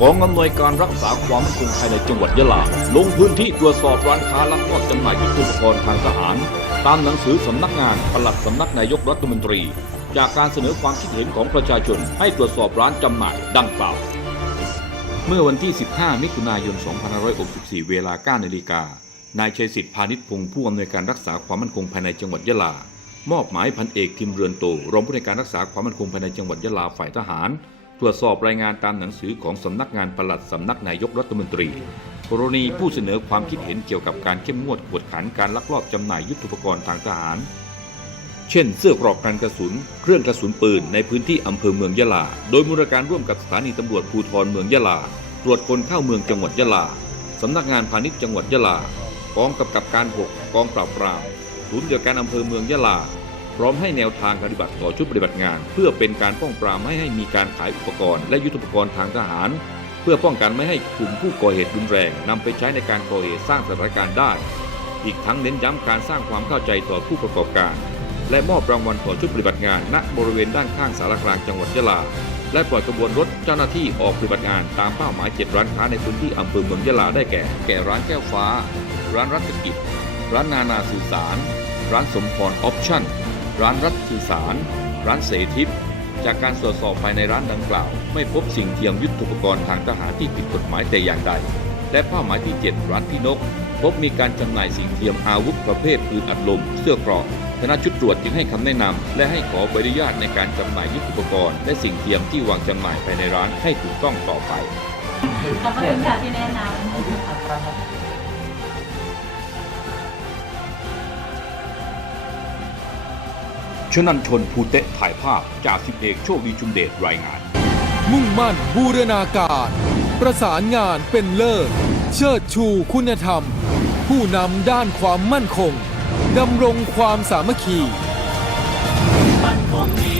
กองอำนวยการรักษาความมั่นคงภายในจังหวัดยะลา ลงพื้นที่ตรวจสอบร้านค้าลักลอบจำหน่ายยุทโธปกรณ์ทางทหาร ตามหนังสือสำนักงานปลัดสำนักนายกรัฐมนตรี จากการเสนอความคิดเห็นของประชาชนให้ตรวจสอบร้านจำหน่ายดังกล่าว เมื่อวันที่ 15 มิถุนายน 2564 เวลา 9 นาฬิกา นายชัยสิทธิ์พาณิชพงศ์ผู้อำนวยการรักษาความมั่นคงภายในจังหวัดยะลามอบหมายพันเอกทิมเรือนโตรองผู้ในวยการรักษาความมั่นคงภายในจังหวัดยะลาฝ่ายทหาร ตรวจสอบรายงานตามหนังสือของสำนักงานปลัดสำนักนายกรัฐมนตรี กรณีผู้เสนอความคิดเห็นเกี่ยวกับการเข้มงวดกวดขันการลักลอบจำหน่ายยุทโธปกรณ์ทางทหาร เช่น เสื้อกรอกกันกระสุน เครื่องกระสุนปืนในพื้นที่อำเภอเมืองยะลา โดยมูลการร่วมกับสถานีตำรวจภูธรเมืองยะลา ตรวจคนเข้าเมืองจังหวัดยะลาสำนักงานพาณิชย์จังหวัดยะลากองกำกับการหกองปราบปรามศูนย์เดียวการอำเภอเมืองยะลา พร้อมให้แนวทางปฏิบัติต่อชุดปฏิบัติงาน เพื่อเป็นการป้องปรามไม่ให้มีการขายอุปกรณ์ และยุทธปกรณ์ทางทหาร เพื่อป้องกันไม่ให้กลุ่มผู้ก่อเหตุรุนแรงนำไปใช้ในการก่อเหตุสร้างสถานการณ์ได้ อีกทั้งเน้นย้ำการสร้างความเข้าใจต่อผู้ประกอบการ และมอบรางวัลต่อชุดปฏิบัติงาน ณบริเวณด้านข้างสารกลางจังหวัดยะลา และปล่อยกระบวนรถเจ้าหน้าที่ออกปฏิบัติงานตามเป้าหมายเจ็ดร้านค้าในพื้นที่อำเภอเมืองยะลาได้แก่ แก่ร้านแก้วฟ้า ร้านรัตกิจ ร้านนานาสื่อสาร ร้านสมพรออปชั่น ร้านรัฐสื่อสาร ร้านเสทิปจากการตรวจสอบภายในร้านดังกล่าว ไม่พบสิ่งเทียมยุทโธปกรณ์ทางทหารที่ผิดกฎหมายแต่อย่างใด และเป้าหมายที่ 7 ร้านพี่นก พบมีการจำหน่ายสิ่งเทียมอาวุธประเภทปืนอัดลม เสื้อเกราะคณะชุดตรวจจึงให้คำแนะนำและให้ขอใบอนุญาตในการจำหน่ายยุทโธปกรณ์ และสิ่งเทียมที่วางจำหน่ายภายในร้านให้ถูกต้องต่อไปขอบคุณค่ะที่แนะนำ ชนันชนภูเตะถ่ายภาพจากสิบเอกโชคดีชุมเดชรายงาน มุ่งมั่นบูรณาการ ประสานงานเป็นเลิศ เชิดชูคุณธรรม ผู้นำด้านความมั่นคงดำรงความสามัคคี มันคงดี